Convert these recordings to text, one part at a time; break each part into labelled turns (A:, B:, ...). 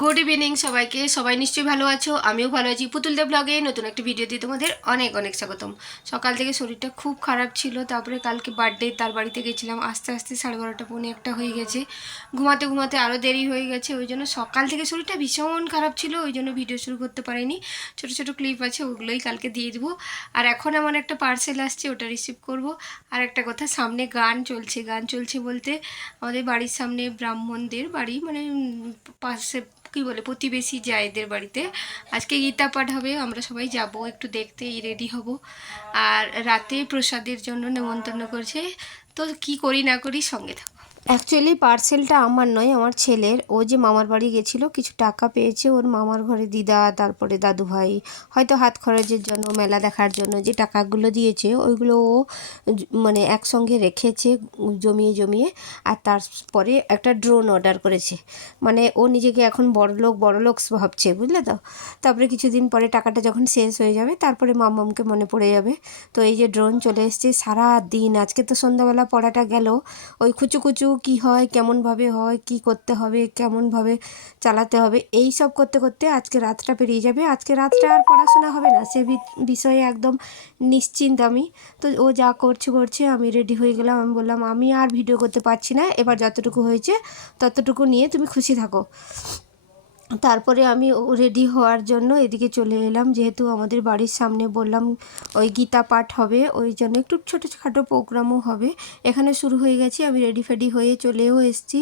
A: Good evening সবাইকে। সবাই নিশ্চয়ই ভালো আছো? আমিও ভালো আছি। পুতুলদেব ব্লগে নতুন একটা ভিডিও দিয়ে তোমাদের অনেক অনেক স্বাগতম। সকাল থেকে শরীরটা খুব খারাপ ছিল, তারপরে কালকে বার্থডে তার বাড়িতে গেছিলাম। আস্তে আস্তে সাড়ে বারোটা, পৌনে একটা হয়ে গেছে। ঘুমাতে ঘুমাতে আরও দেরি হয়ে গেছে, ওই জন্য সকাল থেকে শরীরটা ভীষণ খারাপ ছিল, ওই জন্য ভিডিও শুরু করতে পারিনি। ছোটো ছোটো ক্লিপ আছে, ওগুলোই কালকে দিয়ে দেবো। আর এখন আমার একটা পার্সেল আসছে, ওটা রিসিভ করব। আর একটা কথা, সামনে গান চলছে। গান চলছে বলতে আমাদের বাড়ির সামনে ব্রাহ্মণদের বাড়ি মানে পাশে কী বলে, প্রতিবেশী যায় এদের বাড়িতে। আজকে গীতা পাঠ হবে, আমরা সবাই যাব, একটু দেখতে রেডি হব। আর রাতে প্রসাদের জন্য নেমন্তন্ন করছে। তো কি করি না করি সঙ্গে থাকো। অ্যাকচুয়ালি পার্সেলটা আমার নয়, আমার ছেলের। ও যে মামার বাড়ি গেছিল, কিছু টাকা পেয়েছে। ওর মামার ঘরে দিদা, তারপরে দাদু ভাই হয়তো হাত খরচের জন্য, মেলা দেখার জন্য যে টাকাগুলো দিয়েছে, ওইগুলো ও মানে একসঙ্গে রেখেছে, জমিয়ে জমিয়ে। আর তারপরে একটা ড্রোন অর্ডার করেছে। মানে ও নিজেকে এখন বড়লোক বড়লোক ভাবছে, বুঝলে তো? তারপরে কিছুদিন পরে টাকাটা যখন শেষ হয়ে যাবে, তারপরে মামামকে মনে পড়ে যাবে। তো এই যে ড্রোন চলে এসছে সারা দিন আজকে তো সন্ধ্যাবেলা পড়াটা গেল। ওই কুচু কুচু কি হয়, কেমনভাবে হয়, কি করতে হবে, কেমনভাবে চালাতে হবে, এই সব করতে করতে আজকে রাতটা পেরিয়ে যাবে। আজকে রাতটা আর পড়াশোনা হবে না, সে বিষয়ে একদম নিশ্চিন্ত আমি। তো ও যা করছে করছে, আমি রেডি হয়ে গেলাম। আমি বললাম, আমি আর ভিডিও করতে পারছি না। এবার যতটুকু হয়েছে, ততটুকু নিয়ে তুমি খুশি থাকো। তারপরে আমি রেডি হওয়ার জন্য এদিকে চলে এলাম। যেহেতু আমাদের বাড়ির সামনে বললাম ওই গীতা পাঠ হবে, ওই জন্য একটু ছোটো খাটো প্রোগ্রামও হবে। এখানে শুরু হয়ে গেছি, আমি রেডি ফেডি হয়ে চলেও এসেছি।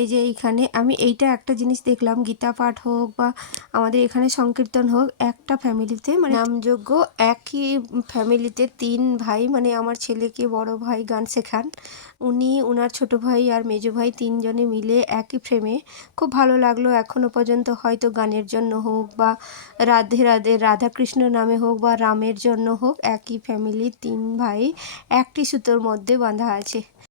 A: এই যে এইখানে আমি এইটা একটা জিনিস দেখলাম, গীতা পাঠ হোক বা আমাদের এখানে সংকীর্তন হোক, একটা ফ্যামিলিতে মানে নামযোগ্য একই ফ্যামিলিতে তিন ভাই মানে আমার ছেলেকে বড় ভাই গান শেখান। উনি ওনার ছোট ভাই আর মেজো ভাই তিনজনে মিলে একই ফ্রেমে খুব ভালো লাগল এখনও পর্যন্ত। হয়তো গানের জন্য হোক বা রাধে রাধে, রাধাকৃষ্ণ নামে হোক বা রামের জন্য হোক, একই ফ্যামিলির তিন ভাই, একটি সুতোর মধ্যে বাঁধা আছে।